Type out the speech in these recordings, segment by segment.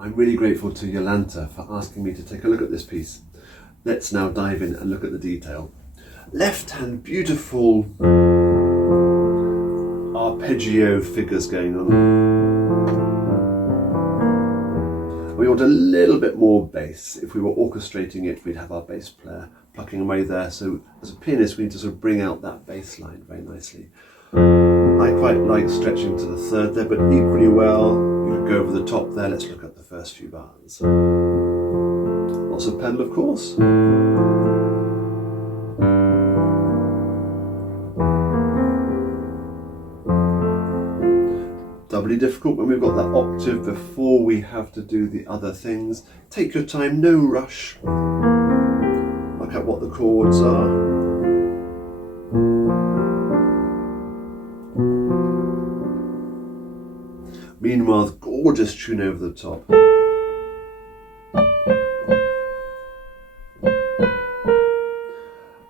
I'm really grateful to Yolanta for asking me to take a look at this piece. Let's now dive in and look at the detail. Left hand, beautiful arpeggio figures going on. We want a little bit more bass. If we were orchestrating it, we'd have our bass player plucking away there. So as a pianist, we need to sort of bring out that bass line very nicely. I quite like stretching to the third there, but equally well, you could go over the top there. Let's look at the first few bars. Lots of pedal, of course. Doubly difficult when we've got that octave before we have to do the other things. Take your time, no rush. Work out what the chords are. Meanwhile, gorgeous tune over the top.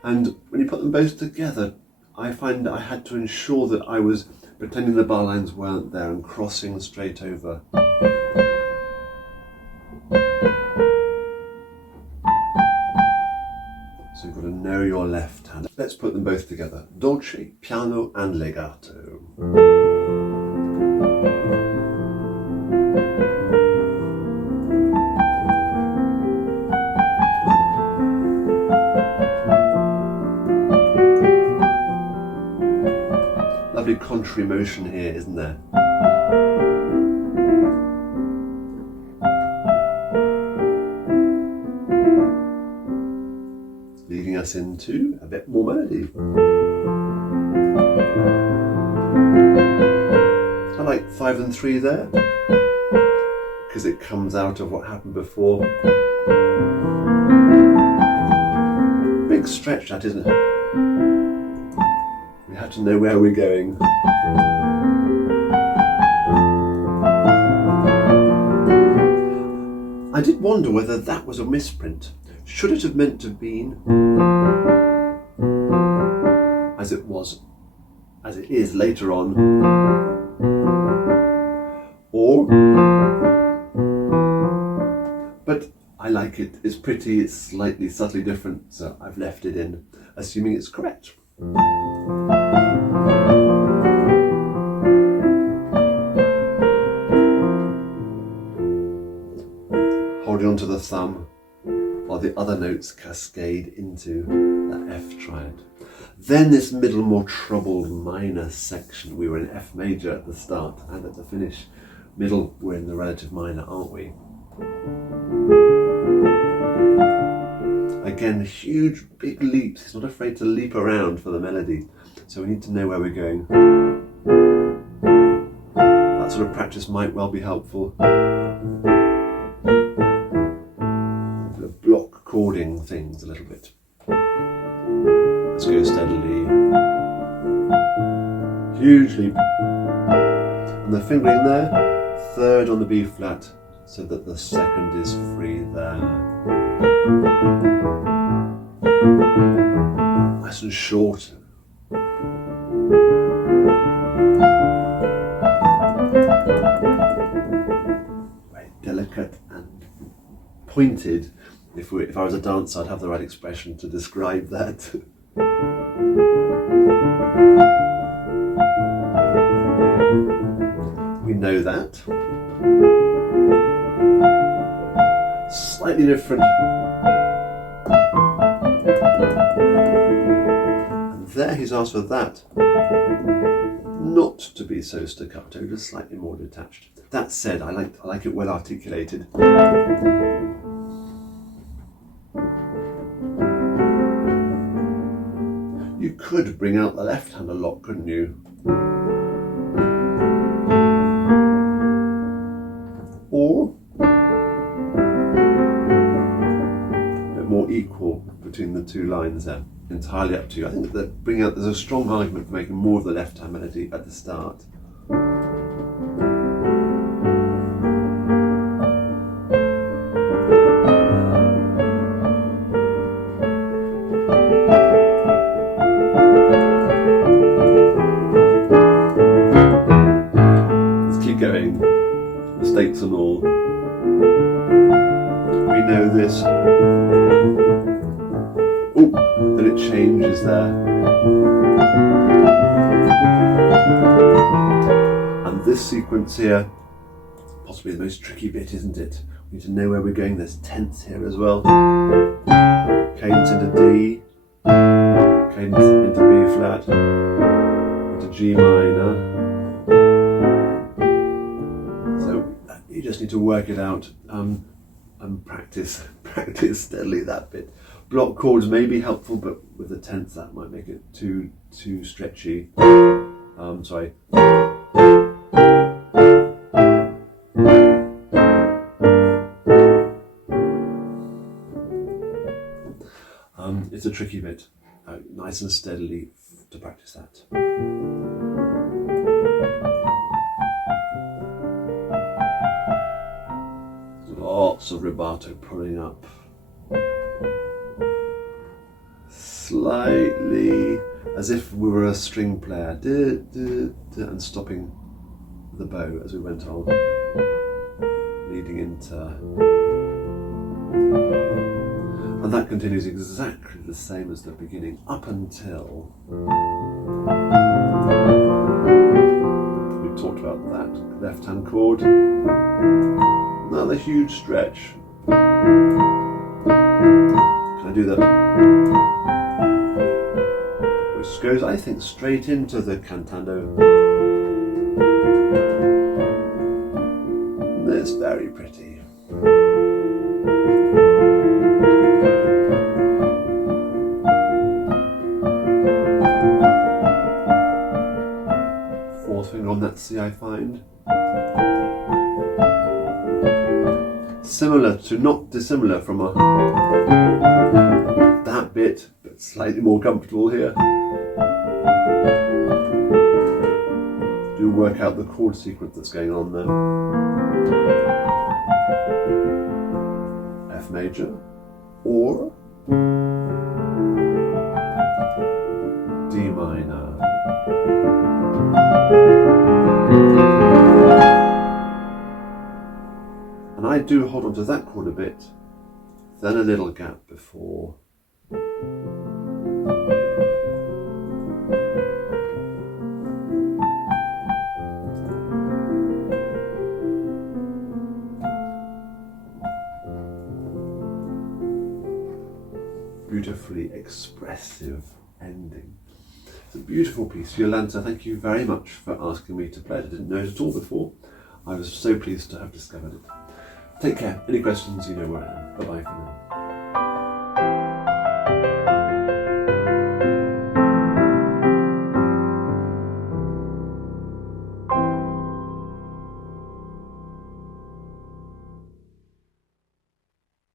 And when you put them both together, I find that I had to ensure that I was pretending the bar lines weren't there and crossing straight over. So you've got to know your left hand. Let's put them both together. Dolce, piano and legato. Lovely contrary motion here, isn't there? Leading us into a bit more melody. I like 5 and 3 there, because it comes out of what happened before. Big stretch that, isn't it? We have to know where we're going. I did wonder whether that was a misprint. Should it have meant to have been as it was, as it is later on, or, but I like it, it's pretty, it's slightly subtly different, so I've left it in, assuming it's correct. Holding onto the thumb while the other notes cascade into that F triad. Then this middle, more troubled minor section. We were in F major at the start and at the finish. Middle, we're in the relative minor, aren't we? Again, huge, big leaps. He's not afraid to leap around for the melody. So we need to know where we're going. That sort of practice might well be helpful. Block chording things a little bit. Let's go steadily. Huge leap. And the fingering there, third on the B flat, so that the second is free there. Nice and short. Very delicate and pointed. If I was a dancer, I'd have the right expression to describe that. We know that. Slightly different. And there he's asked for that not to be so staccato, just slightly more detached. That said, I like it well articulated. You could bring out the left hand a lot, couldn't you? Or a bit more equal between the two lines there. Entirely up to you. I think that there's a strong argument for making more of the left hand melody at the start. Let's keep going. Mistakes and all. We know this. Oh, then it changes there. And this sequence here, possibly the most tricky bit, isn't it? We need to know where we're going. There's tenths here as well. Cadence into D, cadence into B flat, into G minor. So you just need to work it out and practice steadily that bit. Block chords may be helpful, but with the tenths that might make it too stretchy. Sorry. It's a tricky bit. Nice and steadily to practice that. Lots of rubato pulling up. Slightly as if we were a string player, and stopping the bow as we went on, leading into, and that continues exactly the same as the beginning up until we talked about that left hand chord. Another huge stretch. Can I do that? Which goes, I think, straight into the cantando. It's very pretty. Fourth finger on that C, I find. Similar to, not dissimilar from that bit, but slightly more comfortable here. Do work out the chord sequence that's going on there. F major, or D minor. And I do hold on to that chord a bit, then a little gap before. Beautifully expressive ending. It's a beautiful piece. Yolanta, thank you very much for asking me to play it. I didn't know it at all before. I was so pleased to have discovered it. Take care. Any questions, you know where I am. Bye-bye for now.